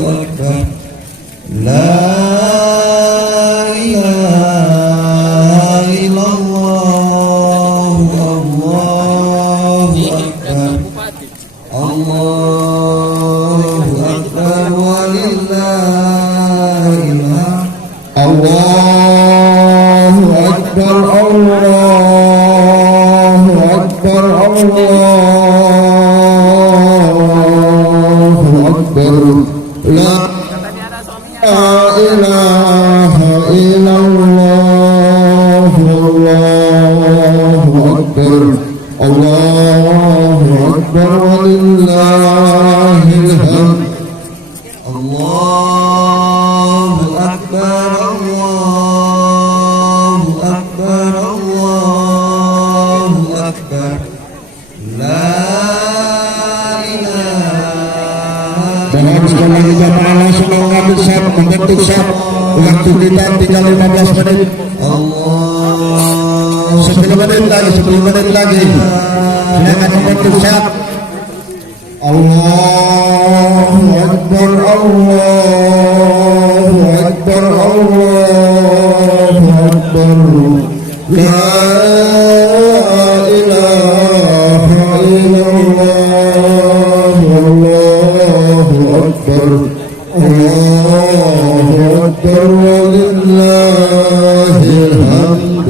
أكبر لا إله إلا الله الله أكبر الله أكبر ولله الحمد الله أكبر الله أكبر الله أكبر لا إله إلا الله الله أكبر الله أكبر ولله الحمد الله أكبر الله أكبر الله أكبر لا Mohon sekali jamaah langsung mengambil saf, membentuk saf. Waktu kita tinggal 15 menit. Allah 10 menit lagi, 10 menit lagi. Silakan membentuk saf. Allahu Akbar, Allahu Akbar, Allahu Akbar. La ilaha illallah, Allahu Akbar, Allahu Akbar, walillahil hamd.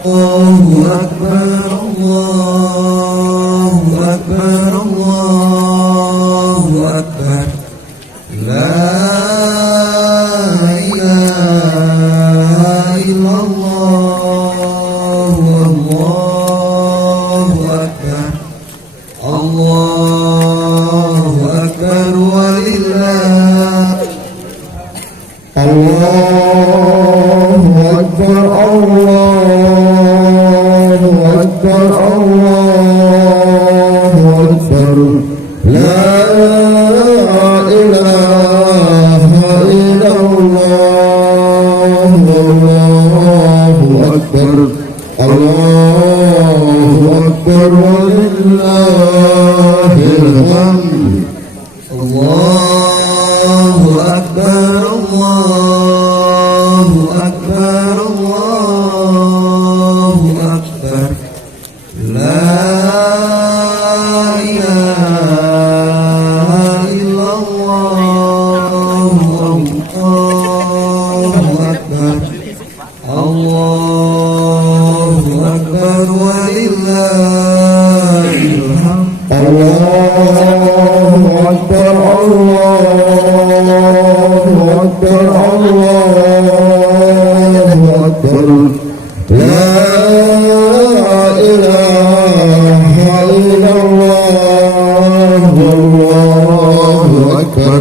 Allahu Akbar, Allahu Akbar, Allahu Akbar. La ilaha illallah, Allahu Akbar, Allahu Akbar, walillah. Allahu Akbar, Allahu Akbar, Allahu Akbar. La ilaha illallah, Allahu Akbar, Allahu Akbar, walillahil hamd. Allahu Akbar, Allahu Akbar, Allahu Akbar. La ilaha illallah, Allahu Akbar, Allahu Akbar, walillahil hamd. Allahu Akbar, Allahu Akbar, Allahu Akbar. La ilaha illallah, Allahu Akbar,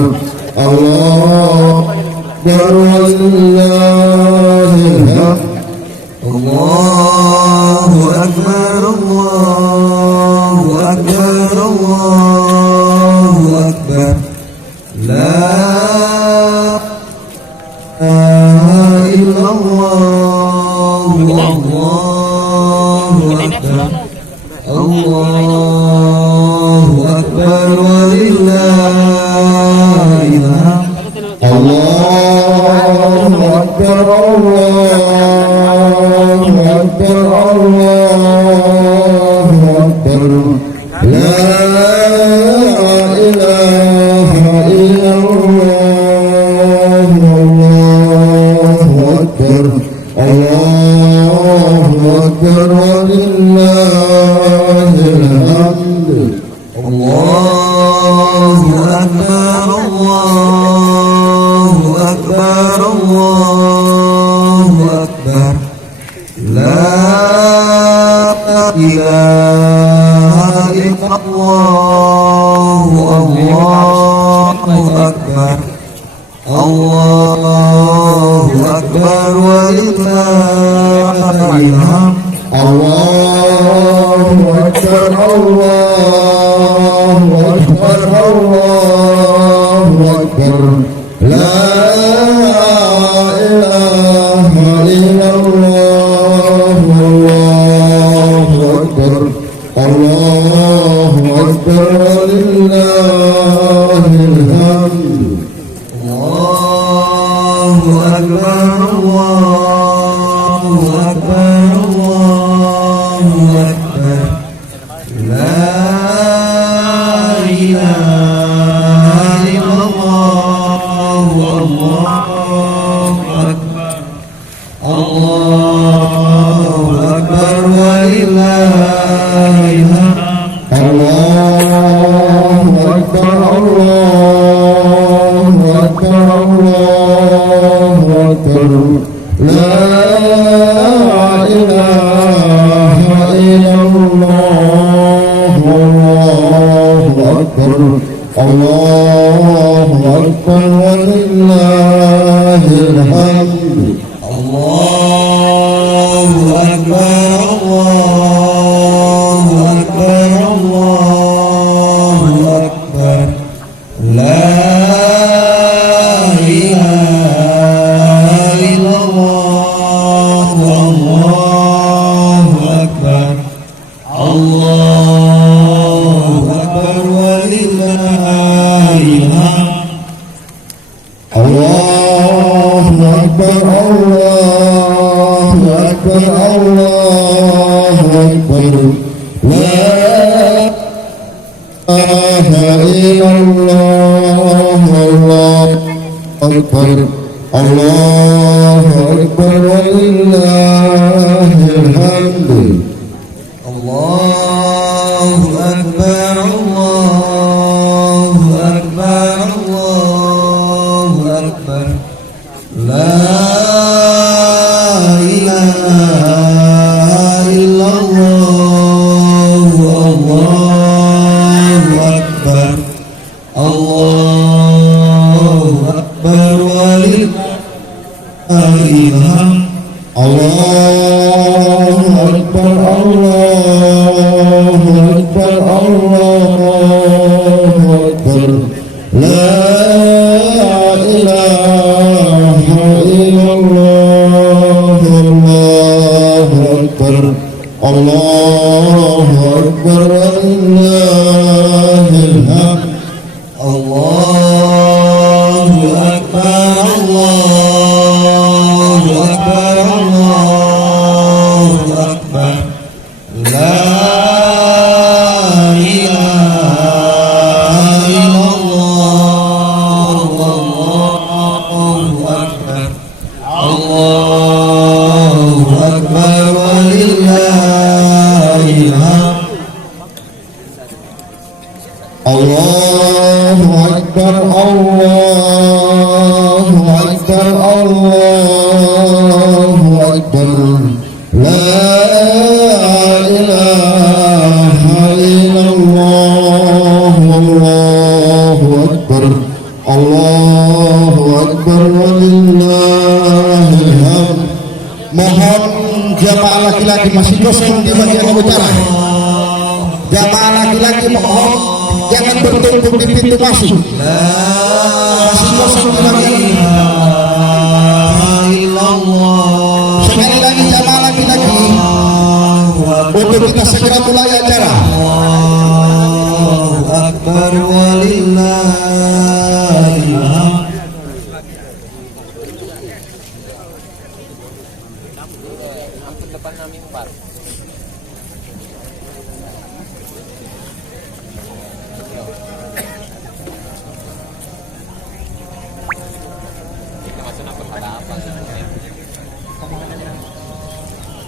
Allahu Akbar, walillahil hamd. Allahu Akbar, Allahu Akbar, Allahu Akbar. La ilaha illallah, Allahu Akbar, Allahu Akbar, walillahil hamd. Allahu Akbar, Allahu Akbar, Allahu Akbar. La ilaha illallah, Allahu Akbar, Allahu Akbar, walillahil hamd. Allahu Akbar, Allahu Akbar, Allahu Akbar. La ilaha illallah, Allahu Akbar, Allahu Akbar, walillahil hamd. Allahu Akbar, Allahu Akbar, Allahu Akbar. La ilaha illallah, Allahu Akbar, Allahu Akbar, walillahil Allahu Akbar walillahil hamd. Allahu Akbar, Allahu Akbar, Allahu Akbar. La ilaha illallah, Allahu Akbar. Allahu Akbar walillahil hamd. Allahu Akbar, Allahu Akbar, Allahu Akbar. La ilaha illallah, Allahu Akbar. Allahu Akbar walillahil hamd. Allahu Akbar, Allahu Akbar, Allahu Akbar. La ilaha illallah, Allahu Akbar. Allahu Akbar walillahil hamd. Allahu Akbar, Allahu Akbar, Allahu Akbar. La ilaha illallah, Allahu Akbar. Allahu Akbar walillahil hamd. Allahu Akbar, Allahu Akbar, Allahu Akbar. La ilaha illallah, Allahu Akbar. Allahu Akbar walillahil hamd. Allahu Akbar, Allahu Akbar, Allahu Akbar. La ilaha illallah, Allahu Akbar. Allahu Akbar walillahil hamd. Mohon jamaah laki-laki masih kosong di bagian utara. Jamaah laki-laki mohon jangan bertumpuk di pintu masuk. Masih kosong di bagian illallah. sekali lagi jamaah laki-laki untuk kita segera mulai acara. Allahu Akbar walillahil hamd.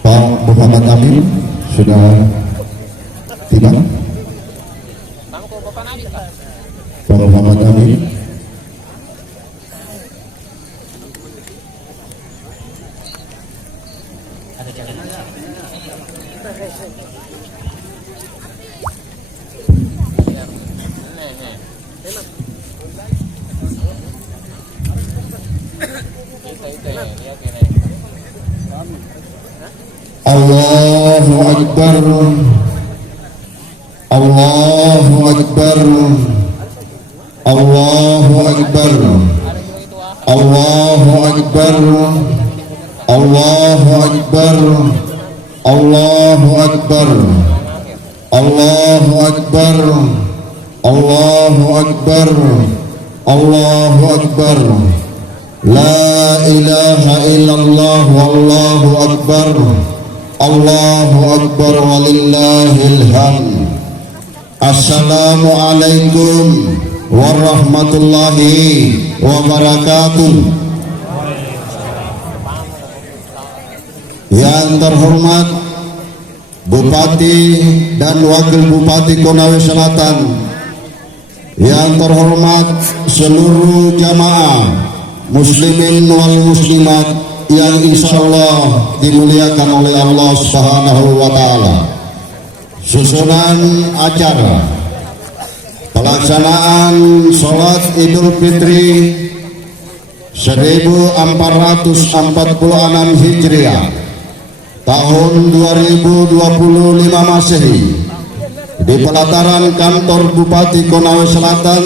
Pak Muhammad Amin sudah tiba. Pak Muhammad Amin. Allahu Akbar, Allahu Akbar, Allahu Akbar, Allahu Akbar, Allahu Akbar, Allahu Akbar, Allahu Akbar, Allahu Akbar, Allahu Akbar. La ilaha illallah, wallahu akbar. Allahu akbar walillahil hamd. Assalamualaikum warahmatullahi wabarakatuh. Yang terhormat Bupati dan Wakil Bupati Konawe Selatan, yang terhormat seluruh jamaah muslimin wal muslimat yang insyaallah dimuliakan oleh Allah Subhanahu wa taala. Susunan acara pelaksanaan sholat Idul Fitri 1446 Hijriah tahun 2025 Masehi di pelataran kantor Bupati Konawe Selatan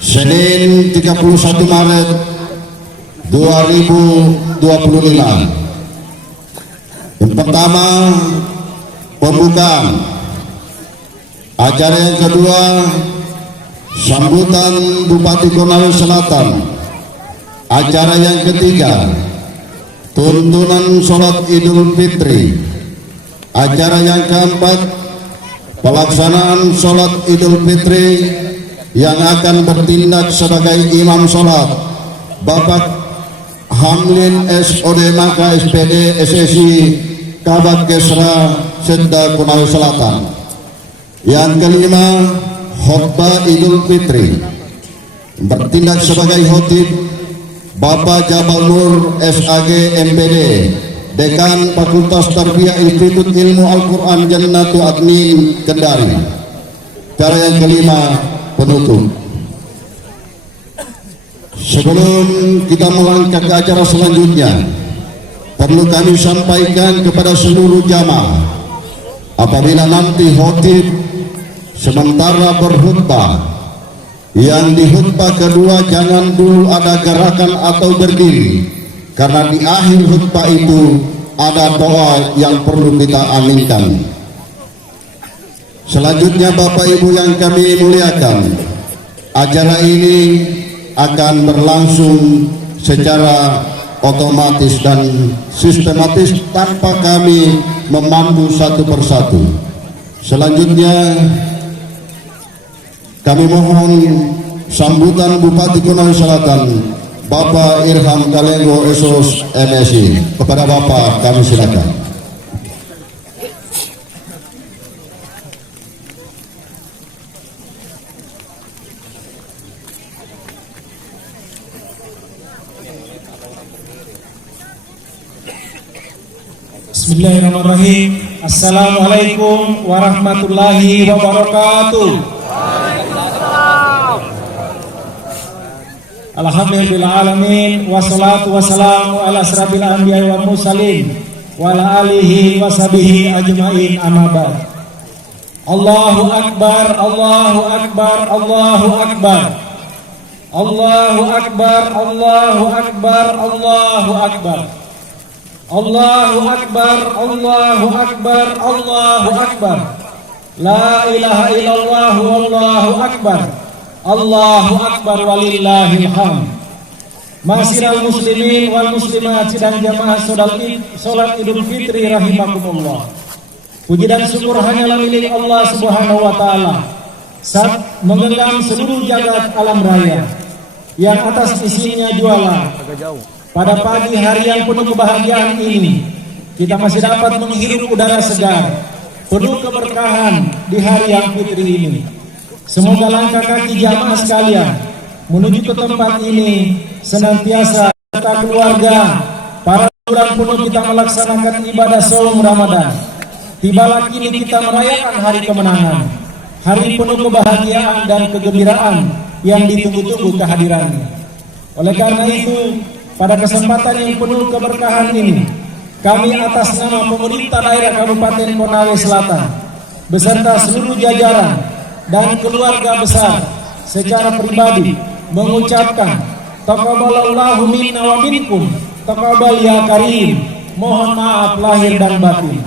Senin 31 Maret 2025. Yang pertama, pembukaan. Acara yang kedua, sambutan Bupati Konawe Selatan. Acara yang ketiga, tuntunan sholat Idul Fitri. Acara yang keempat, pelaksanaan sholat Idul Fitri yang akan bertindak sebagai imam sholat Bapak Hamlin SOD Maka SPD SSI Kabak Kesra Sedda Konawe Selatan. Yang kelima, khotbah Idul Fitri. Bertindak sebagai khotib Bapak Jabal Nur SAG MPD, Dekan Fakultas Tarbiyah Institut Ilmu Al-Quran Jannatu Admin Kendari. Cara yang kelima, penutup. Sebelum kita melangkah ke acara selanjutnya, perlu kami sampaikan kepada seluruh jamaah, apabila nanti khotib sementara berkhutbah, yang di khutbah kedua jangan dulu ada gerakan atau berdiri, karena di akhir khutbah itu ada doa yang perlu kita aminkan. Selanjutnya Bapak Ibu yang kami muliakan, acara ini akan berlangsung secara otomatis dan sistematis tanpa kami memandu satu persatu. Selanjutnya kami mohon sambutan Bupati Konawe Selatan Bapak Irham Kalengo SOS MSI. Kepada Bapak kami silakan. Bismillahirrahmanirrahim. Assalamualaikum warahmatullahi wabarakatuh. Alhamdulillahirrahmanirrahim. Wassalatu wassalamu ala asrafil anbiya wal mursalin wa ala alihi wa sahbihi ajma'in, amma ba'd. Allahu akbar, Allahu akbar, Allahu akbar. Allahu akbar, Allahu akbar, Allahu akbar. Allahu akbar, Allahu akbar, Allahu akbar. La ilaha illallah, wallahu akbar. Allahu akbar walillahil hamd. Ma'asyiral muslimin wal muslimat sidang jamaah salat Idul Fitri rahimakumullah. Puji dan syukur hanyalah milik Allah Subhanahu wa taala saat menggenggam seluruh jagat alam raya yang atas isinya jualan. Pada pagi hari yang penuh kebahagiaan ini, kita masih dapat menghirup udara segar, penuh keberkahan di hari yang fitri ini. Semoga langkah kaki jamaah sekalian menuju ke tempat ini senantiasa serta keluarga, para bulan penuh kita melaksanakan ibadah saum Ramadan. Tibalah kini kita merayakan hari kemenangan, hari penuh kebahagiaan dan kegembiraan yang ditunggu-tunggu kehadirannya. Oleh karena itu, pada kesempatan yang penuh keberkahan ini, kami atas nama pemerintah daerah Kabupaten Konawe Selatan beserta seluruh jajaran dan keluarga besar secara pribadi mengucapkan taqabbalallahu minna wa minkum, taqabbal ya karim. Mohon maaf lahir dan batin.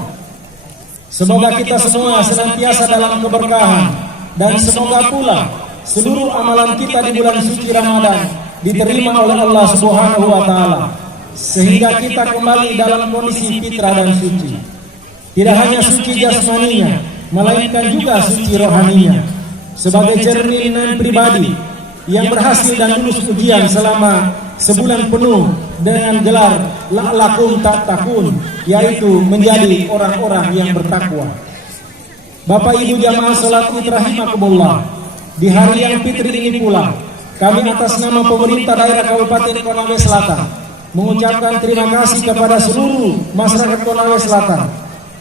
Semoga kita semua senantiasa dalam keberkahan, dan semoga pula seluruh amalan kita di bulan suci Ramadan diterima oleh Allah Subhanahu wa taala, sehingga kita kembali dalam kondisi fitrah dan suci. Tidak hanya suci jasmaninya, melainkan juga suci rohaninya. Sebagai cerminan pribadi yang berhasil dan lulus ujian selama sebulan penuh dengan gelar la'lakum tattaqun, yaitu menjadi orang-orang yang bertakwa. Bapak Ibu jamaah salat Id rahimakumullah, di hari yang fitri ini pula kami atas nama pemerintah daerah Kabupaten Konawe Selatan mengucapkan terima kasih kepada seluruh masyarakat Konawe Selatan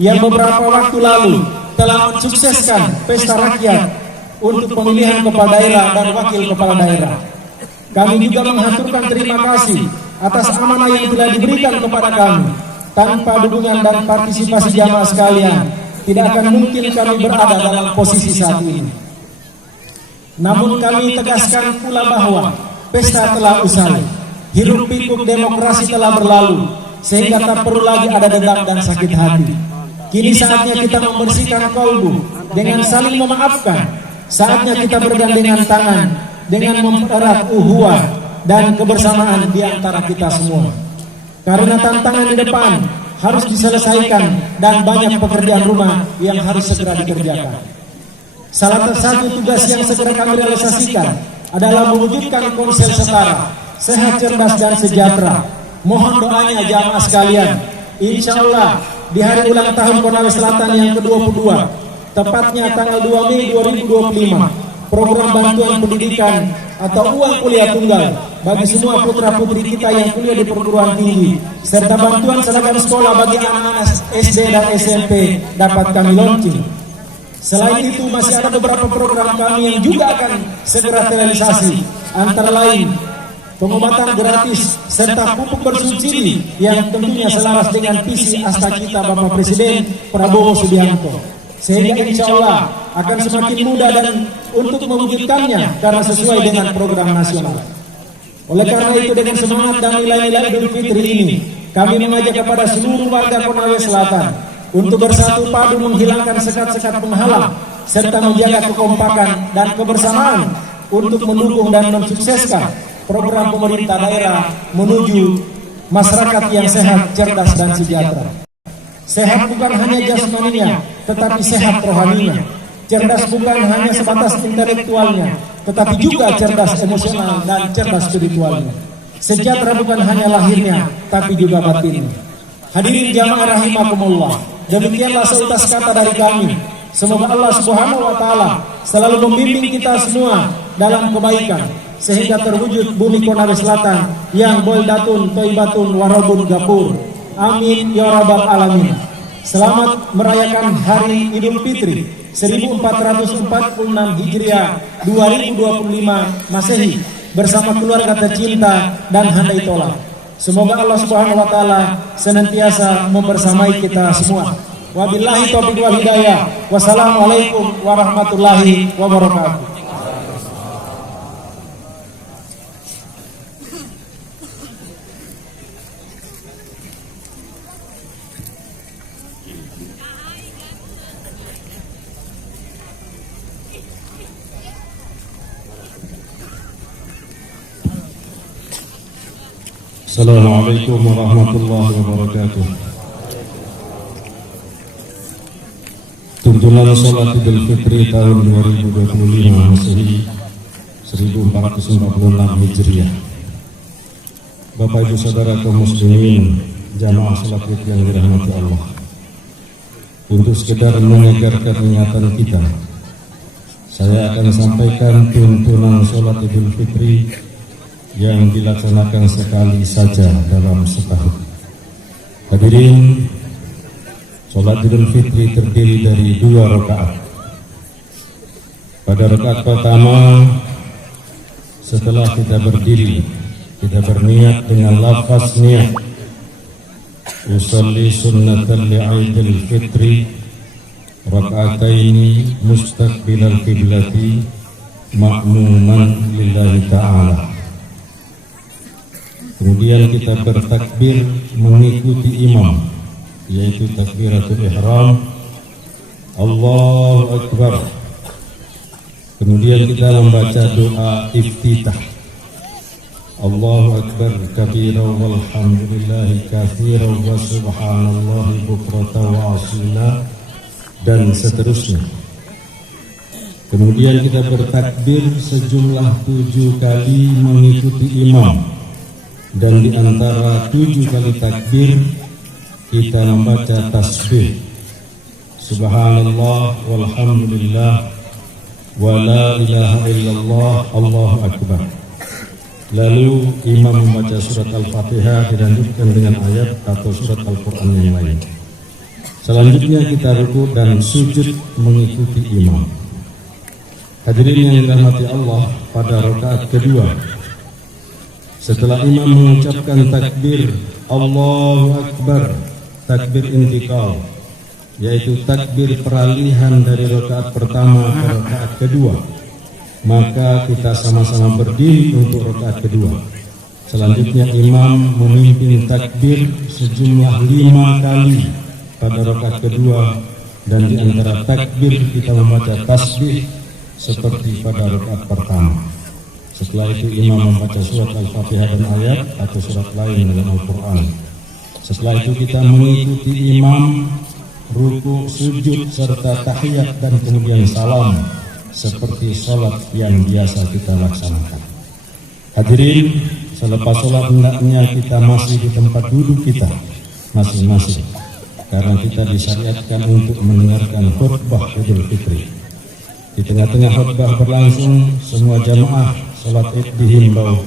yang beberapa waktu lalu telah mensukseskan pesta rakyat untuk pemilihan kepala daerah dan wakil kepala daerah. Kami juga menghaturkan terima kasih atas amanah yang telah diberikan kepada kami. Tanpa dukungan dan partisipasi jamaah sekalian, tidak akan mungkin kami berada dalam posisi saat ini. Namun kami tegaskan pula bahwa pesta telah usai, hiruk pikuk demokrasi telah berlalu, sehingga tak perlu lagi ada dendam dan sakit hati. Kini saatnya kita membersihkan kolbu dengan saling memaafkan. Saatnya kita bergandengan tangan dengan mempererat uhuwah dan kebersamaan di antara kita semua. Karena tantangan di depan harus diselesaikan dan banyak pekerjaan rumah yang harus segera dikerjakan. Salah satu tugas yang segera kami realisasikan adalah mewujudkan Komsel setara, sehat, cerdas, dan sejahtera. Mohon doanya jamaah sekalian. Insya Allah di hari ulang tahun Konawe Selatan yang ke-22, tepatnya tanggal 2 Mei 2025, program bantuan pendidikan atau uang kuliah tunggal bagi semua putra-putri kita yang kuliah di perguruan tinggi, serta bantuan seragam sekolah bagi anak-anak SD dan SMP dapat kami launching. Selain itu masih ada beberapa program kami yang juga akan segera terrealisasi, antara lain pengobatan gratis serta pupuk bersubsidi yang tentunya selaras dengan visi asta kita Bapak Presiden Prabowo Subianto, sehingga insya Allah akan semakin mudah dan untuk mewujudkannya karena sesuai dengan program nasional. Oleh karena itu, dengan semangat dan nilai-nilai Idul Fitri ini, kami mengajak kepada seluruh warga Konawe Selatan untuk bersatu padu menghilangkan sekat-sekat penghalang serta menjaga kekompakan dan kebersamaan untuk mendukung dan mensukseskan program pemerintah daerah menuju masyarakat yang sehat, cerdas, dan sejahtera. Sehat bukan hanya jasmaninya, tetapi sehat rohaninya. Cerdas bukan hanya sebatas intelektualnya, tetapi juga cerdas emosional dan cerdas spiritualnya. Sejahtera bukan hanya lahirnya, tapi juga batinnya. Hadirin jamaah rahimakumullah, demikianlah seutas kata dari kami. Semoga Allah Subhanahu wa taala selalu membimbing kita semua dalam kebaikan, sehingga terwujud bumi Konawe Selatan yang boldatun, toibatun, warabun, gapur. Amin ya rabbal alamin. Selamat merayakan Hari Idul Fitri 1446 Hijriah 2025 Masehi bersama keluarga tercinta dan handai tola. Semoga Allah Subhanahu wa taala senantiasa membersamai kita semua. Wabillahi taufiq wal hidayah. Wassalamualaikum warahmatullahi wabarakatuh. Assalamualaikum warahmatullahi wabarakatuh. Tuntunan sholat Idul Fitri tahun 2025 Masehi 1446 Hijriah. Bapak Ibu Saudara kaum muslimin, jamaah sholat Id yang dirahmati Allah. Untuk sekedar menyegarkan ingatan kita, saya akan sampaikan tuntunan sholat Idul Fitri yang dilaksanakan sekali saja dalam setahun. Hadirin, sholat Idul Fitri terdiri dari 2 rakaat. Pada rakaat pertama, setelah kita berdiri, kita berniat dengan lafaz niat, usalli sunnatan li'idil fitri raka'ataini mustaqbilal qiblati ma'muman lillahi ta'ala. Kemudian kita bertakbir mengikuti imam, yaitu takbiratul ihram, Allahu Akbar. Kemudian kita membaca doa iftitah, Allahu Akbar kabira walhamdulillahi katsira wa subhanallahi bukrata wa asila, dan seterusnya. Kemudian kita bertakbir sejumlah 7 kali mengikuti imam. Dan di antara 7 kali takbir kita membaca tasbih Subhanallah walhamdulillah wa la ilaha illallah Allahu Akbar. Lalu imam membaca surat Al-Fatihah dilanjutkan dengan ayat atau surat Al-Quran yang lain. Selanjutnya kita rukuk dan sujud mengikuti imam. Hadirin yang dirahmati Allah, pada rakaat kedua setelah imam mengucapkan takbir Allahu Akbar, takbir intikal, yaitu takbir peralihan dari rakaat pertama ke rakaat kedua, maka kita sama-sama berdiri untuk rakaat kedua. Selanjutnya imam memimpin takbir sejumlah 5 kali pada rakaat kedua, dan di antara takbir kita membaca tasbih seperti pada rakaat pertama. Setelah itu imam membaca surat Al-Fatihah dan ayat atau surat lain dalam Al-Quran. Setelah itu kita mengikuti imam ruku, sujud, serta tahiyat dan kemudian salam seperti sholat yang biasa kita laksanakan. Hadirin, selepas sholat hendaknya kita masih di tempat duduk kita masing-masing, karena kita disyariatkan untuk mendengarkan khutbah Idul Fitri. Di tengah-tengah khutbah berlangsung, semua jamaah sholat id dihimbau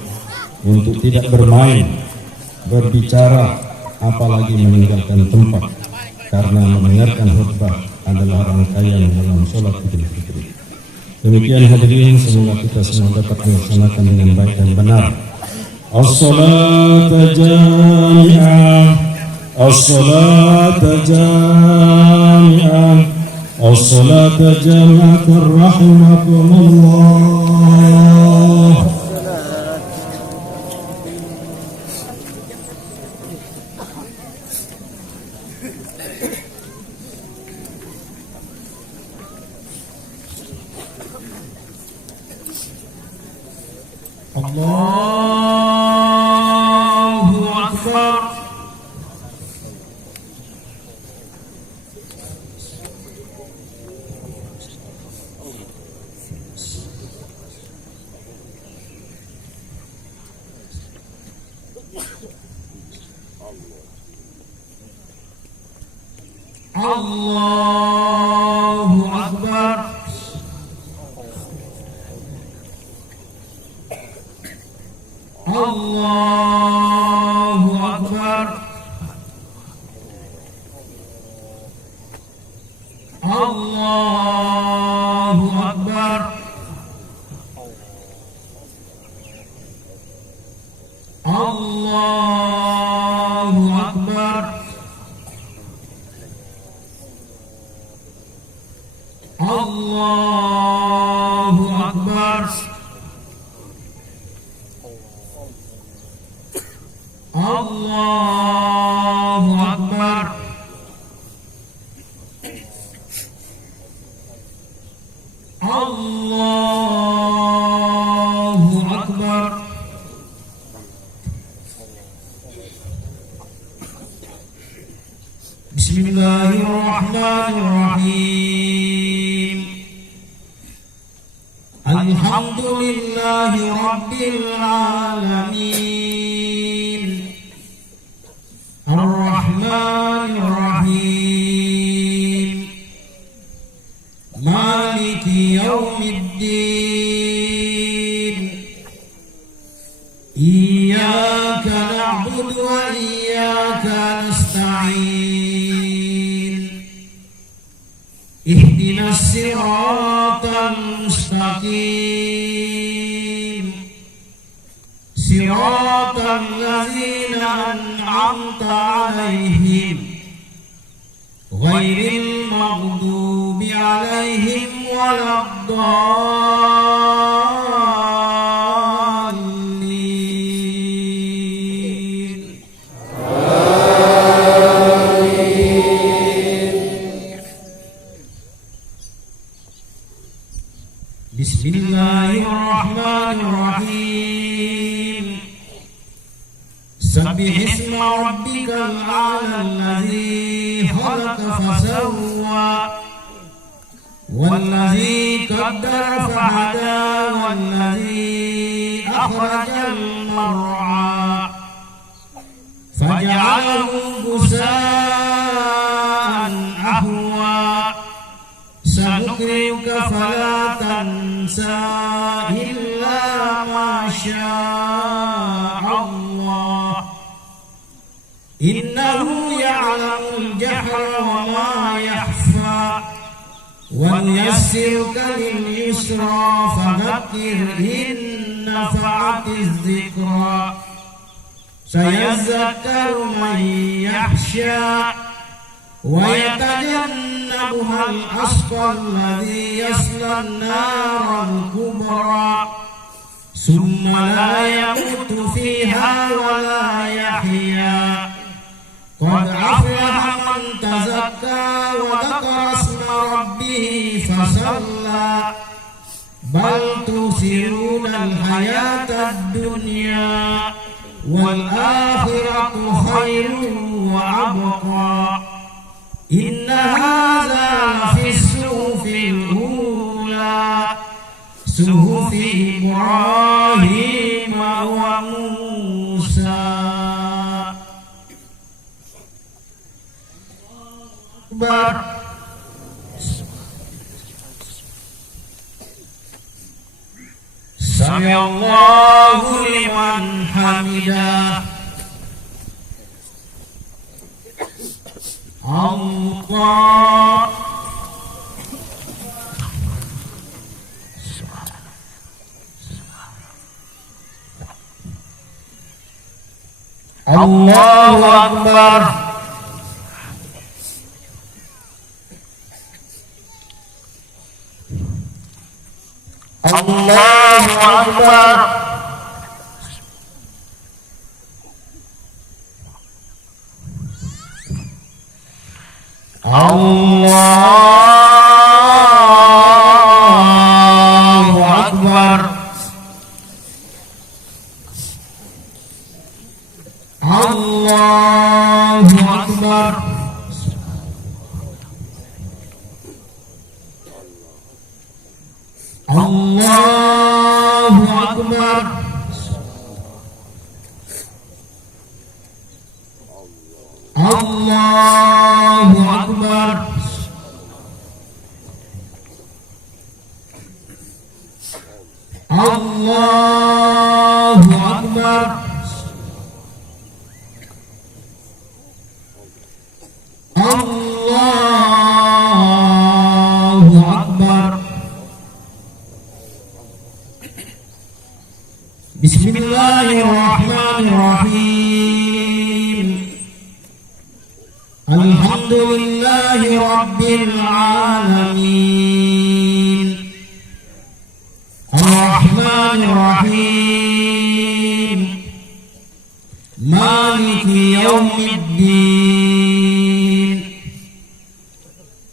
untuk tidak bermain, berbicara, apalagi meninggalkan tempat, karena mendengarkan khutbah adalah rangkaian dalam sholat Idul Fitri. Demikian hadirin, semoga kita semua dapat melaksanakan dengan baik dan benar. As-salata jami'ah, as-salata jami'ah, as-salata jami'ah, rahimakumullah. Allahu Akbar. Allahu Akbar. Allahu Akbar. Allahu Akbar. Allahu Akbar. Allahu Akbar. Allahu Akbar. Allahu Akbar. Bismillahirrahmanirrahim. Alhamdulillahi Rabbil Alamin, Ar-Rahmanir-Rahim, Maliki Yawmiddin, Iyyaka na'budu wa iyyaka nasta'in, Ihdinas siratal mustaqim, Siratal ladzina an'amta 'alaihim, ghairil maghdubi 'alaihim waladdallin. Bismillahirrahmanirrahim. Sabbih isma rabbikal a'la alladzi khalaqa fasawwa, والذي قدر فهدى, والذي أخرج المرعى فجعله غثاء أحوى, سنقرئك فلا تنسى إلا ما شاء الله, إنه يعلم الجهر وما يخفى, ونيسرك لليسرى فذكر إن نفعت الذكرى سيذكر من يخشى ويتجنبها الأشقى الذي يصلى النار الكبرى ثم لا يموت فيها ولا يحيا قد أفلح من تزكى وذكر اسم ربه فصلى بل تؤثرون الحياة الدنيا والآخرة خير وأبقى إن هذا لفي الصحف الأولى صحف إبراهيم وموسى. أكبر. سمع الله لمن حمده. الله الله أكبر. الله أكبر. الله أكبر. الله أكبر. الله أكبر. الله أكبر. الله أكبر. الله أكبر. بسم الله الرحمن الرحيم. الحمد لله رب العالمين الرحمن الرحيم مالك يوم الدين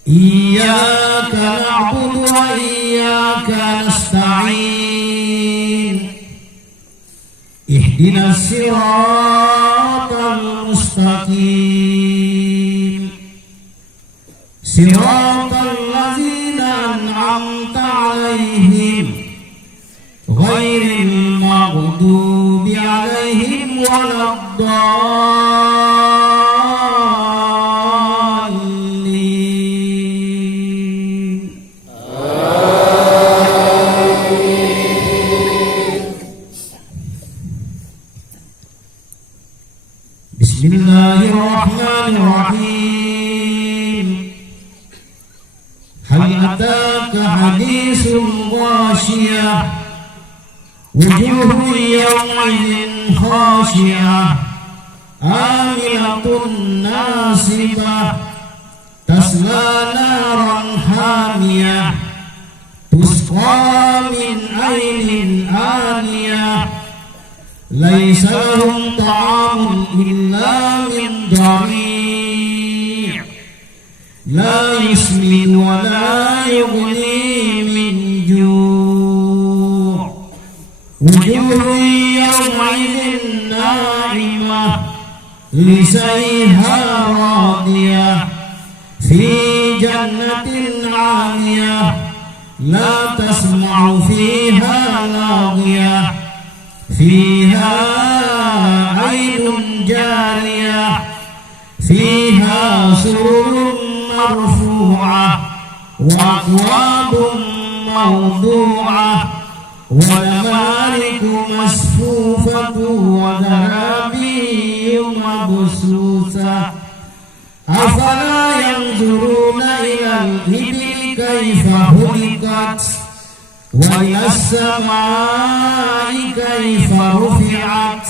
إياك نعبد وإياك نستعين اهدنا الصراط المستقيم صراط الذين أنعمت عليهم غير المغضوب عليهم ولا الضالين. بسم الله الرحمن الرحيم. هل أتاك حديث الغاشية وجوه يومئذ خاشعة عاملة ناصبة تصلى نارا حامية تسقى من عين آنية ليس لهم طعام إلا من ضريع لا يسمن ولا يغني من جوع وجوه يومئذ ناعمة لسعيها راضية في جنة عالية لا تسمع فيها لاغية فيها عين جارية فيها سرر مرفوعة وأكواب موضوعة ونمارق مصفوفة وزرابي مبثوثة أفلا ينظرون إلى الإبل كيف خلقت وإلى السماء كيف رفعت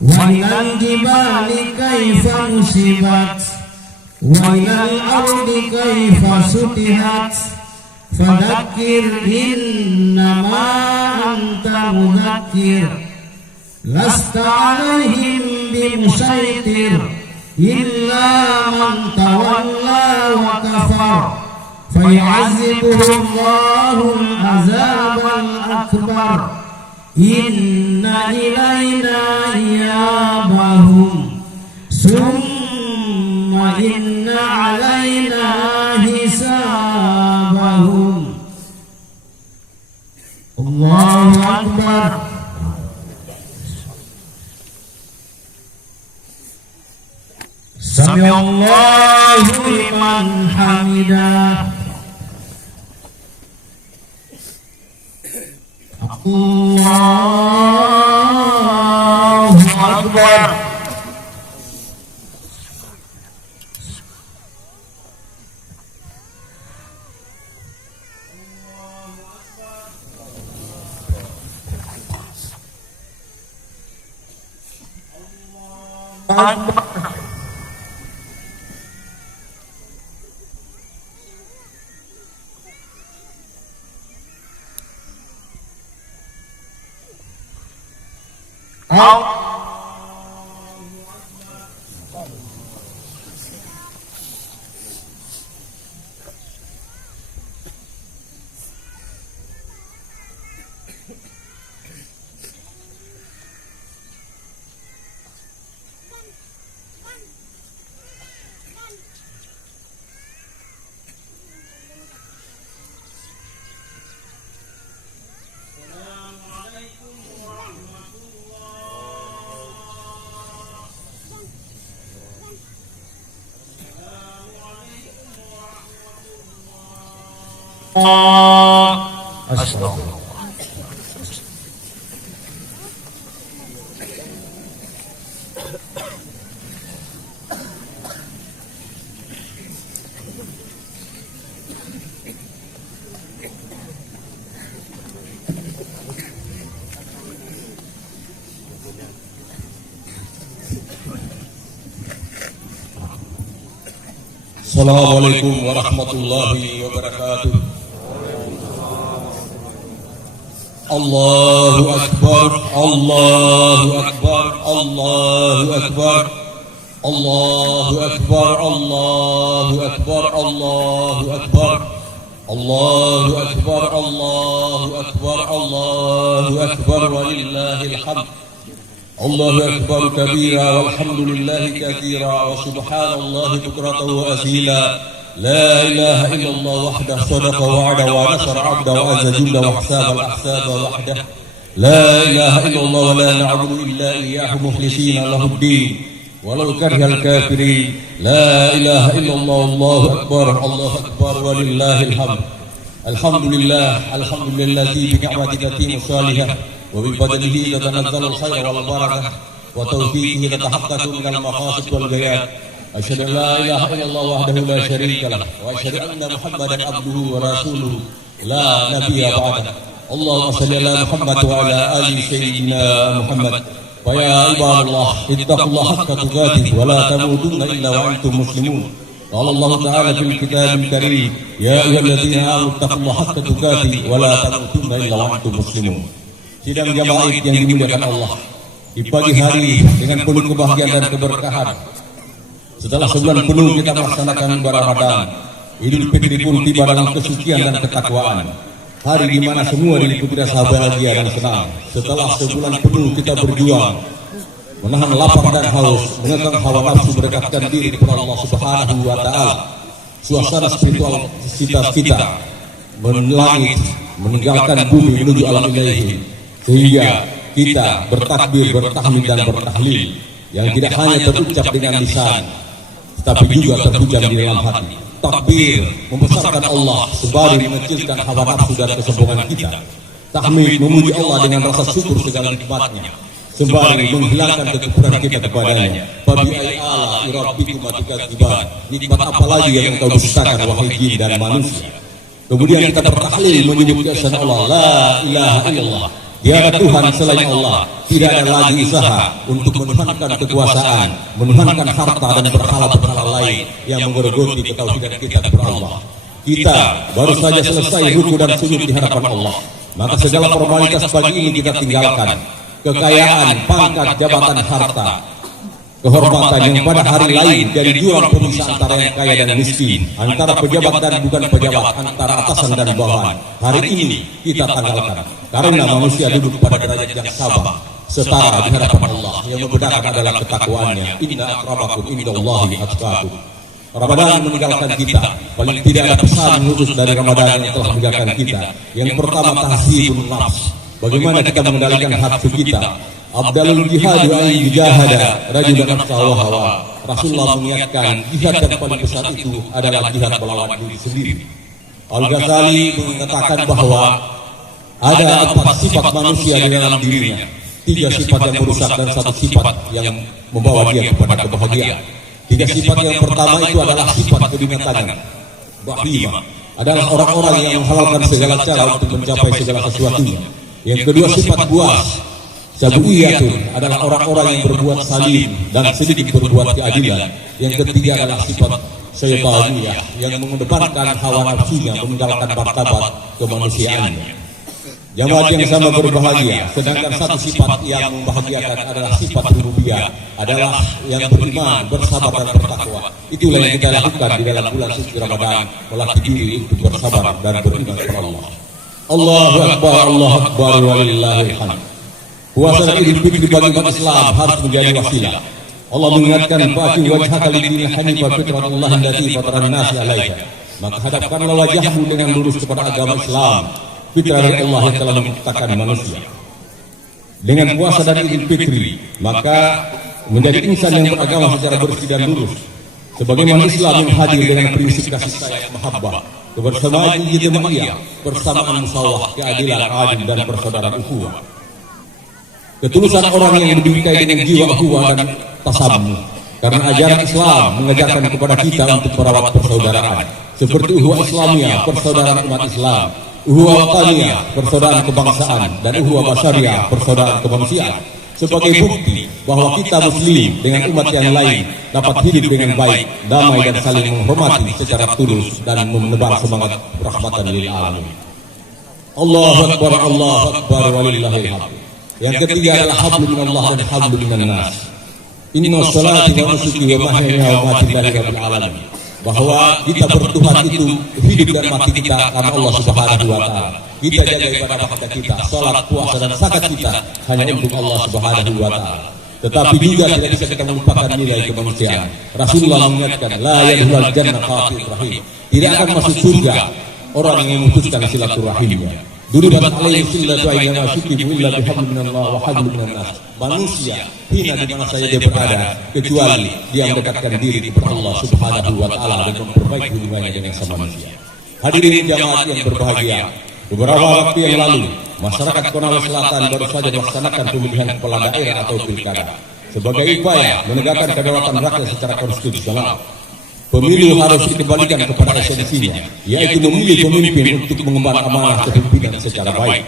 وإلى الجبال كيف نصبت وإلى الأرض كيف سطحت فذكر إنما أنت مذكر لست عليهم بمسيطر إلا من تولى وكفر فيعذبه الله العذاب الأكبر إن إلينا إيابهم ثم إن علينا حسابهم. الله أكبر. سمع الله لمن حمده. الله أكبر. Astagfirullah. Assalamualaikum warahmatullahi wabarakatuh. Allahu Akbar, Allahu Akbar, Allahu Akbar, Allahu Akbar, Allahu Akbar, Allahu Akbar, Allahu Akbar, Allahu Akbar, Allahu Akbar, walillahil hamd. Allahu Akbar kabira walhamdulillahi katsira wa subhanallahi bukratan wa asila. لا إله إلا الله وحده صدق وعده ونصر عبده وعز جنده واحساب الأحساب وحده. لا إله إلا الله ولا نعبد إلا إياه مخلصين له الدين ولو كره الكافرين. لا إله إلا الله الله أكبر الله أكبر ولله الحمد. الحمد لله الحمد لله الذي بنعمته تتم الصالحة وبفضله تتنزل الخير والبركة وتوفيقه تتحقق من المقاصد والغايات. أشهد أن لا إله إلا الله وحده لا شريك له وأشهد أن محمدا عبده ورسوله لا نبي بعده. اللهم صل على محمد وعلى آل سيدنا محمد. فيا عباد الله اتقوا الله حق تقاته ولا تموتن إلا وأنتم مسلمون. قال الله تعالى في الكتاب الكريم يا أيها الذين آمنوا اتقوا الله حق تقاته ولا تموتن إلا وأنتم مسلمون. Sidang jamaah yang dimuliakan Allah, di pagi hari dengan penuh kebahagiaan dan keberkahan, setelah sebulan penuh kita melaksanakan ibadah Ramadan, Idul Fitri pun tiba dalam kesucian dan ketakwaan. Hari di mana semua diliputi rasa bahagia dan senang. Setelah sebulan penuh kita berjuang, menahan lapar dan haus, mengekang hawa nafsu, mendekatkan diri kepada Allah Subhanahu wa Ta'ala. Suasana spiritual kita melangit, meninggalkan bumi menuju alam ilahi, sehingga kita bertakbir, bertahmid dan bertahlil yang tidak hanya terucap dengan lisan, tetapi juga terhujam di dalam hati. Takbir membesarkan Allah sembari mengecilkan hawa nafsu dan kesombongan kita. Tahmid memuji Allah dengan rasa syukur segala nikmatnya, sembari menghilangkan kekufuran kita kepadanya. Fabi ayyi ala'i rabbikum tukadziban. Nikmat apa lagi yang engkau dustakan wahai jin dan manusia? Kemudian kita bertahlil menyebut keesaan Allah, la ilaha illallah. Tiada Tuhan selain Allah. Tidak ada lagi usaha untuk menuhankan kekuasaan, menuhankan harta dan berhala-berhala lain yang menggerogoti ketauhidan kita kepada Allah. Kita baru saja selesai ruku dan sujud di hadapan Allah. Maka segala formalitas pagi ini kita tinggalkan. Kekayaan, pangkat, jabatan, harta, kehormatan yang pada hari lain jadi jurang pemisah antara yang kaya dan miskin, antara pejabat dan bukan pejabat, antara atasan dan bawahan. Hari ini kita tanggalkan, karena manusia duduk pada derajat yang sama, setara di hadapan Allah. Yang membedakan adalah ketakwaannya. Inna akramakum indallahi atqakum. Ramadan meninggalkan kita. Paling tidak ada pesan khusus dari Ramadan yang telah meninggalkan kita. Yang pertama, tahzibun nafs. Bagaimana kita mengendalikan hati kita. Abdalul jihadu ay jahada rajulan nafsahu wa hawa. Rasulullah mengingatkan jihad yang paling besar itu adalah jihad melawan diri sendiri. Al-Ghazali mengatakan bahwa ada 4 sifat manusia di dalam dirinya. 3 sifat yang merusak dan 1 sifat yang membawa dia kepada kebahagiaan. 3 sifat yang pertama itu adalah sifat kebinatangan. Bahima adalah orang-orang yang menghalalkan segala cara untuk mencapai segala sesuatunya. Yang kedua, sifat buas. Sabuiyatun adalah orang-orang yang berbuat salim dan sedikit berbuat keadilan. Yang ketiga adalah sifat syaitaniyah yang mengedepankan hawa nafsunya, meninggalkan martabat kemanusiaannya. Jamaat yang sama berbahagia, sedangkan 1 sifat yang membahagiakan adalah sifat rububiyah, adalah yang beriman, bersabar dan bertakwa. Itulah yang kita lakukan di dalam bulan suci Ramadan, melatih diri untuk bersabar dan beriman kepada Allah. Allahu Akbar, Allahu Akbar, walillahil hamd. Puasa Idul Fitri bagi umat Islam harus menjadi wasilah. Allah mengingatkan, fa'ti wajhaka lid-dinil hanifah fitratallahi allati fatara an-nasa 'alaiha. Maka hadapkanlah wajahmu dengan lurus kepada agama Islam, fitrah dari Allah yang telah menciptakan manusia. Dengan puasa dan Idul Fitri, maka menjadi insan yang beragama secara bersih dan lurus. Sebagaimana Islam yang hadir dengan prinsip kasih sayang, mahabbah, kebersamaan ijtimaiyah, persamaan musawah, keadilan, adil dan persaudaraan ukhuwah. Ketulusan orang yang dibingkai dengan jiwa ukhuwah dan tasamuh. Karena ajaran Islam mengajarkan kepada kita untuk merawat persaudaraan, seperti ukhuwah Islamiyah, persaudaraan umat Islam, ukhuwah wataniyah, persaudaraan kebangsaan, dan ukhuwah basyariah, persaudaraan kemanusiaan, sebagai bukti bahwa kita Muslim dengan umat yang lain dapat hidup dengan baik, damai dan saling menghormati secara tulus dan menebar semangat rahmatan lil alamin. Allahu Akbar, Allahu Akbar, walillahil hamd. Yang ketiga adalah hablum minallah dan hablum minan nas. Inna sholati wa nusuki wa mahyaya wa mamati lillahi rabbil alamin. Bahwa kita bertuhan itu hidup dan mati kita karena Allah Subhanahu wa taala. Kita jaga ibadah kita, salat, puasa dan zakat kita hanya untuk Allah Subhanahu wa taala. Tetapi juga tidak bisa kita melupakan nilai kemanusiaan. Rasulullah mengingatkan, la yadkhulul jannah qatil rahim. Tidak akan masuk surga orang yang memutuskan silaturahimnya. Duribat alaihi sillatu ayyama syukibu illa bihablin minallah wa hablin minan nas. Manusia hina di mana saja dia berada kecuali dia mendekatkan diri kepada Allah Subhanahu wa taala dan memperbaiki hubungannya dengan sama manusia. Hadirin jamaat yang berbahagia, beberapa waktu yang lalu masyarakat Konawe Selatan baru saja melaksanakan pemilihan kepala daerah atau pilkada sebagai upaya menegakkan kedaulatan rakyat secara konstitusional. Pemilu harus dikembalikan kepada esensinya, yaitu memilih pemimpin untuk mengemban amanah kepemimpinan secara baik.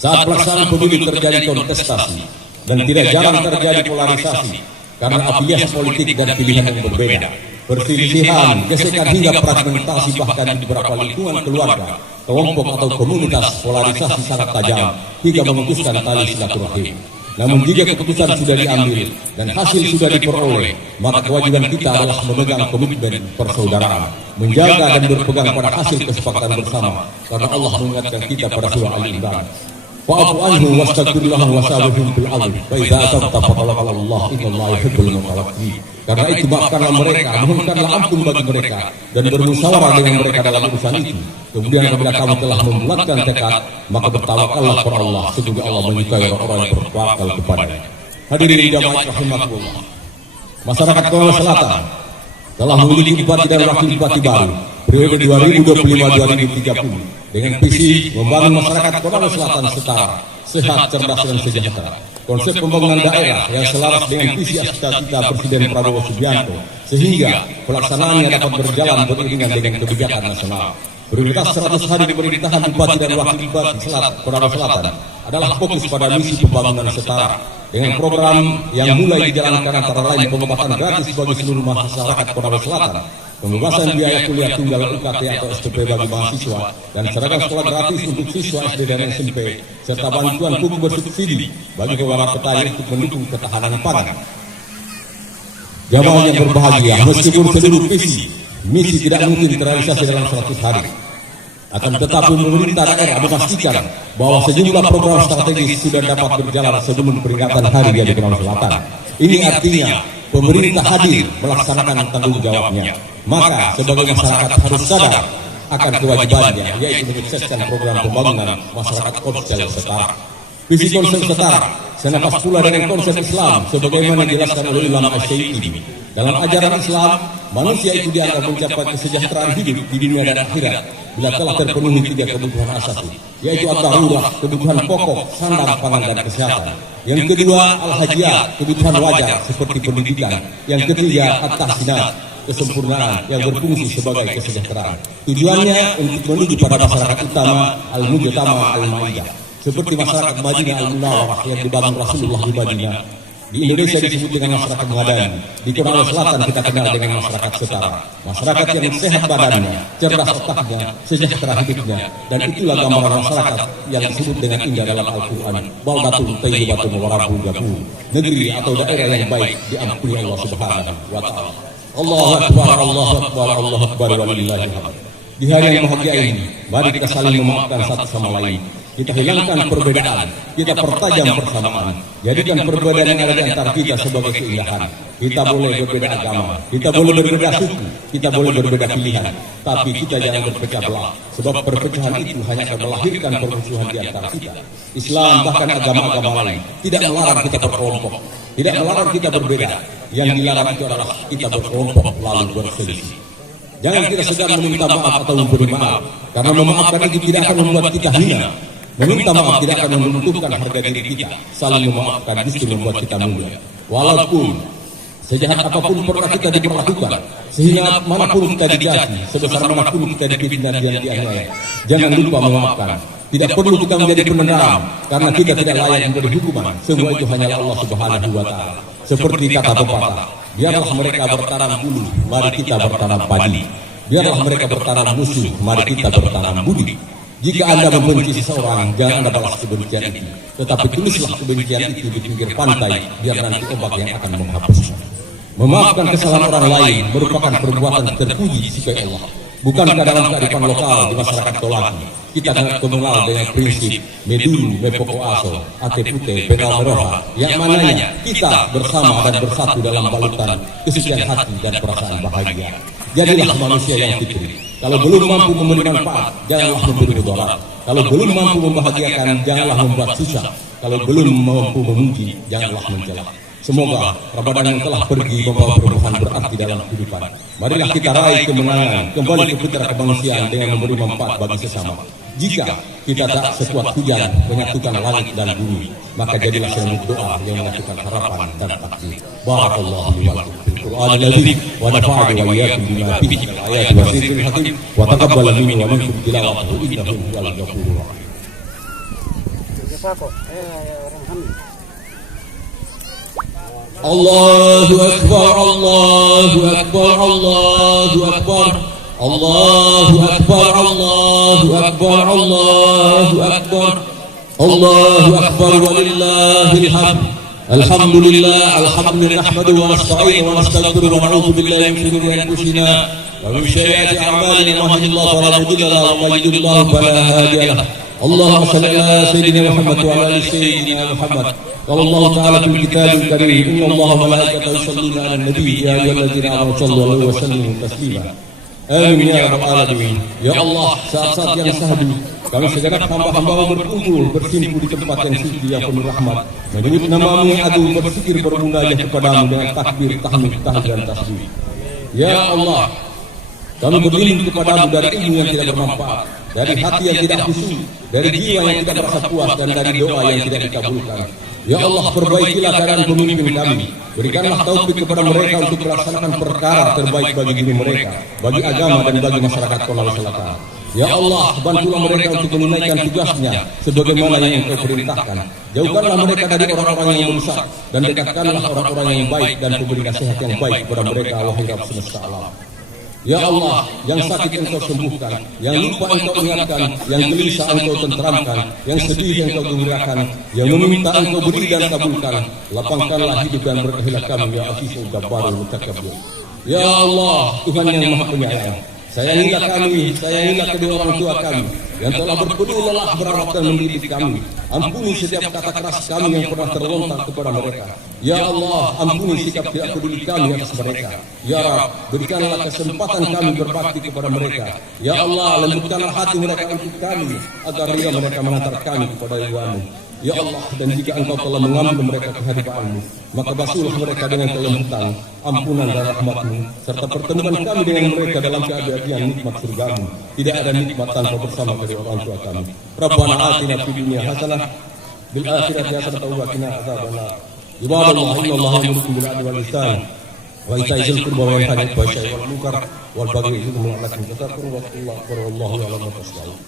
Saat pelaksanaan pemilu terjadi kontestasi dan tidak jarang terjadi polarisasi karena afiliasi politik dan pilihan yang berbeda. Perselisihan, gesekan hingga fragmentasi bahkan di beberapa lingkungan keluarga, kelompok atau komunitas polarisasi sangat tajam hingga memutuskan tali silaturahim. Namun jika keputusan sudah diambil dan hasil sudah diperoleh, maka kewajiban kita adalah memegang komitmen persaudaraan, menjaga dan berpegang pada hasil kesepakatan bersama. Karena Allah mengingatkan kita pada surah Al-Imran, fa'fu anhu wastaghfir lahum wasabirhum bil 'adl fa idza asabta fatawakkal 'ala Allah innallaha yuhibbul mutawakkilin. Karena itu maafkanlah mereka, mohonkanlah ampun bagi mereka dan bermusyawarah dengan mereka dalam urusan itu. Kemudian apabila kamu telah membulatkan tekad, maka bertawakallah kepada Allah. Sesungguhnya Allah menyukai orang-orang yang bertawakal kepadanya. Hadirin jamaah rahimakumullah. Masyarakat Konawe Selatan telah memiliki bupati dan wakil bupati baru periode 2025-2030 dengan visi membangun masyarakat Konawe Selatan setara, sehat, cerdas dan sejahtera. Konsep pembangunan daerah yang selaras dengan visi cita-cita Presiden Prabowo Subianto sehingga pelaksanaannya dapat berjalan beriringan dengan kebijakan nasional. Prioritas 100 hari pemerintahan Bupati dan Wakil Bupati Konawe Selatan adalah fokus pada misi pembangunan setara dengan program yang mulai dijalankan antara lain pengobatan gratis bagi seluruh masyarakat Konawe Selatan, pembebasan biaya kuliah tunggal UKT atau SPP bagi mahasiswa, dan seragam sekolah gratis untuk siswa SD dan SMP, serta bantuan pupuk bersubsidi bagi para petani untuk mendukung ketahanan pangan. Jamaah yang berbahagia, meskipun seluruh misi tidak mungkin terrealisasi dalam 100 hari, akan tetapi pemerintah daerah memastikan bahwa sejumlah program strategis sudah dapat berjalan sebelum peringatan Hari Jadi Konawe Selatan. Ini artinya pemerintah hadir melaksanakan tanggung jawabnya. Maka sebagai masyarakat harus sadar akan kewajibannya, yaitu menyukseskan program pembangunan masyarakat konsep setara. Visi konsep setara senapas pula dengan konsep Islam sebagaimana dijelaskan oleh Imam Asy-Syafi'i. Dalam ajaran Islam, manusia itu dianggap mencapai kesejahteraan hidup di dunia dan akhirat bila telah terpenuhi 3 kebutuhan asasi, yaitu ad-darurah, kebutuhan pokok, sandang, pangan, dan kesehatan. Yang kedua, al-hajiyat, kebutuhan wajar seperti pendidikan. Yang ketiga, at-tahsinat, kesempurnaan yang berfungsi sebagai kesejahteraan. Tujuannya untuk menuju pada masyarakat utama al-mujtama al-maidah, seperti masyarakat Madinah al-Munawwarah yang dibangun Rasulullah di Madinah. Di Indonesia disebut dengan masyarakat Madani. Di Konawe Selatan kita kenal dengan masyarakat setara. Masyarakat yang sehat badannya, cerdas otaknya, sejahtera hidupnya. Dan itulah gambaran masyarakat yang disebut dengan indah dalam Al-Quran. Baldatun thayyibatun wa rabbun ghafur. Negeri atau daerah yang baik diampuni Allah Subhanahu wa taala. Allahu akbar, Allahu akbar, Allahu akbar walillahil hamd. Di hari yang bahagia ini, mari kita saling memaafkan satu sama lain. Kita hilangkan perbedaan, kita pertajam persamaan. Jadikan perbedaan yang ada di antara kita sebagai keindahan. Kita boleh berbeda agama, kita boleh berbeda suku, kita boleh berbeda pilihan, tapi kita jangan berpecah belah. Sebab perpecahan itu hanya akan melahirkan permusuhan di antara kita. Islam bahkan agama-agama lain tidak melarang kita berkelompok, tidak melarang kita berbeda. Yang dilarang itu adalah kita berkelompok lalu berselisih. Jangan kita segan meminta maaf atau memberi maaf, karena memaafkan itu tidak akan membuat kita hina. Meminta maaf tidak akan menentukan harga diri kita. Saling memaafkan justru membuat kita mulia. Walaupun sejahat apapun pernah kita diperlakukan, sehingga manapun kita dicaci, sebesar manapun kita difitnah dan dianiaya, jangan lupa memaafkan. Tidak perlu kita menjadi pendendam, karena kita tidak layak memberi hukuman. Semua itu hanyalah Allah Subhanahu wa taala. Seperti kata pepatah, biarlah mereka bertanam bulu, mari kita bertanam padi. Biarlah mereka bertanam musuh, mari kita bertanam budi. Jika Anda membenci seseorang, jangan Anda balas kebencian itu, tetapi tulislah kebencian itu di pinggir pantai, biar nanti ombak yang akan menghapusnya. Memaafkan kesalahan orang lain merupakan perbuatan terpuji di sisi Allah. Bukankah dalam kearifan lokal di masyarakat Tolaki, kita sangat mengenal dengan prinsip medulu, mepoko aso, ate pute, penal meroha, yang mananya kita bersama dan bersatu dalam balutan kesucian hati dan perasaan bahagia. Jadilah manusia yang fitri. Kalau belum mampu memberi manfaat, janganlah memberi mudarat. Kalau belum mampu membahagiakan, janganlah membuat susah. Kalau belum mampu memuji, janganlah mencela. Semoga Ramadan yang telah pergi membawa perubahan berarti dalam kehidupan. Marilah kita raih kemenangan, kembali ke putra kemanusiaan dengan memberi manfaat bagi sesama. Jika kita tak sekuat hujan menyatukan langit dan bumi, maka jadilah senyum doa yang menyatukan harapan dan takdir. Barakallahu li wa lakum fil Qur'anil azim wa nafa'ani wa iyyakum bima fihi minal ayati wa dzikril hakim wa taqabbal minni wa minkum tilawatahu innahu huwal ghafurur rahim. Allahu akbar, Allahu akbar, Allahu akbar. Allahu akbar, Allahu akbar, Allahu akbar. Allahu akbar walillahil hamd. Alhamdulillah, alhamdulillah nahmaduhu wa nasta'inuhu wa nastaghfiruhu wa na'udzu billahi min shururi anfusina wa min sayyiati a'malina man yahdihillahu fala mudilla lahu wa man yudlil fala hadiya lahu. Allahumma shalli ala sayyidina Muhammad wa ala ali sayyidina Muhammad. قال الله تعالى في الكتاب الكريم إن الله وملائكته يصلون على النبي يا أيها الذين آمنوا صلوا عليه وسلموا تسليما. Amin ya rabbal alamin. Ya Allah, saat-saat yang sahdu kami segenap hamba-hamba berkumpul bersimpuh di tempat yang suci yang penuh rahmat, menyebut namamu yang agung, berzikir bermunajat kepadamu dengan takbir, tahmid, tahlil dan tasbih. Ya Allah, kami berlindung kepadamu dari ilmu yang tidak bermanfaat, dari hati yang tidak khusyuk, dari jiwa yang tidak merasa puas, dan dari doa yang tidak dikabulkan. Ya Allah, perbaikilah keadaan pemimpin kami. Berikanlah taufik kepada mereka untuk melaksanakan perkara terbaik bagi diri mereka, bagi agama dan bagi masyarakat Konawe Selatan. Ya Allah, bantulah mereka untuk menunaikan tugasnya sebagaimana yang Engkau perintahkan. Jauhkanlah mereka dari orang-orang yang merusak dan dekatkanlah orang-orang yang baik dan pemberi nasihat yang baik kepada mereka, wahai Rabb semesta alam. Ya Allah, yang sakit Engkau sembuhkan, yang lupa Engkau ingatkan, yang gelisah Engkau tenteramkan, yang sedih Engkau gembirakan, yang meminta Engkau beri dan kabulkan. Lapangkanlah hidup dan berkahilah kami, ya Azizul Jabbarul Mutakabbir. Ya Allah, Tuhan yang Maha Penyayang, sayangilah kami, sayangilah kedua orang tua kami yang telah berpenuh lelah merawat dan mendidik kami. Ampuni setiap kata keras kami yang pernah terlontar kepada mereka. Ya Allah, ampuni sikap tidak peduli kami atas mereka. Ya Rabb, berikanlah kesempatan kami berbakti kepada mereka. Ya Allah, lembutkanlah hati mereka untuk kami agar ria mereka mengantar kami kepada ridha-Mu. Ya Allah, dan jika Engkau telah mengambil mereka ke hadipan-Mu, maka basuhlah mereka dengan kelembutan, ampunan dan rahmat-Mu, serta pertemuan kami dengan mereka dalam keabadian nikmat surga-Mu. Tidak ada nikmat tanpa bersama kedua orang tua kami. Rabbana atina fid dunya hasanah bil akhirati hasanah wa qina adzabannar. Ibadallah, innallaha ya'muru bil 'adli wal ihsan wa ita'i dzil qurba wa yanha 'anil fahsya'i wal munkar wal baghi ya'idhukum la'allakum tadhakkarun. Wallahu a'lam bishawab.